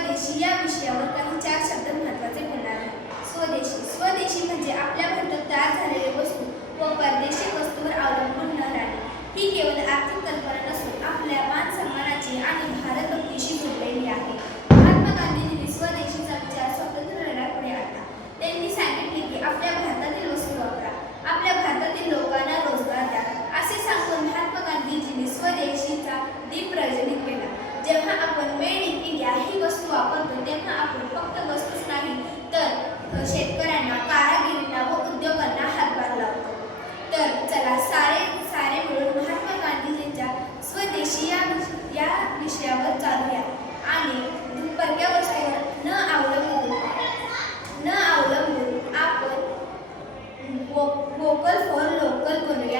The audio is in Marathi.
स्वदेशी या विषयावर काही 4 शब्द महत्त्वाचे बोलणार आहे. स्वदेशी. स्वदेशी म्हणजे आपल्या भारतात तयार झालेले वस्तू व परदेशी वस्तूवर अवलंबून न राहणे. ही केवळ आर्थिक कल्पना नसून आपल्या मान सन्मानाची आणि भारतभक्तीशी जोडलेली आहे. महात्मा गांधींनी स्वदेशीचा विचार स्वातंत्र्य लढ्यात पुढे आणला. त्यांनी सांगितले की आपल्या भारतातील वस्तू वापरा, आपल्या भारतातील लोकांना रोजगार द्या. असे सांगून महात्मा गांधीजींनी स्वदेशीचा दीप प्रज्वलित केला. जेव्हा आपण मेड इन इंडिया ही वस्तू वापरतो तेव्हा आपण फक्त वस्तूच नाही तर शेतकऱ्यांना, कारागिरांना व उद्योगांना हातभार लावतो. तर चला सारे मिळून महात्मा गांधीजींच्या स्वदेशी या विषयावर चालूया आणि परक्या वस्तूवर न अवलंबून आपण वोकल फॉर लोकल बनूया.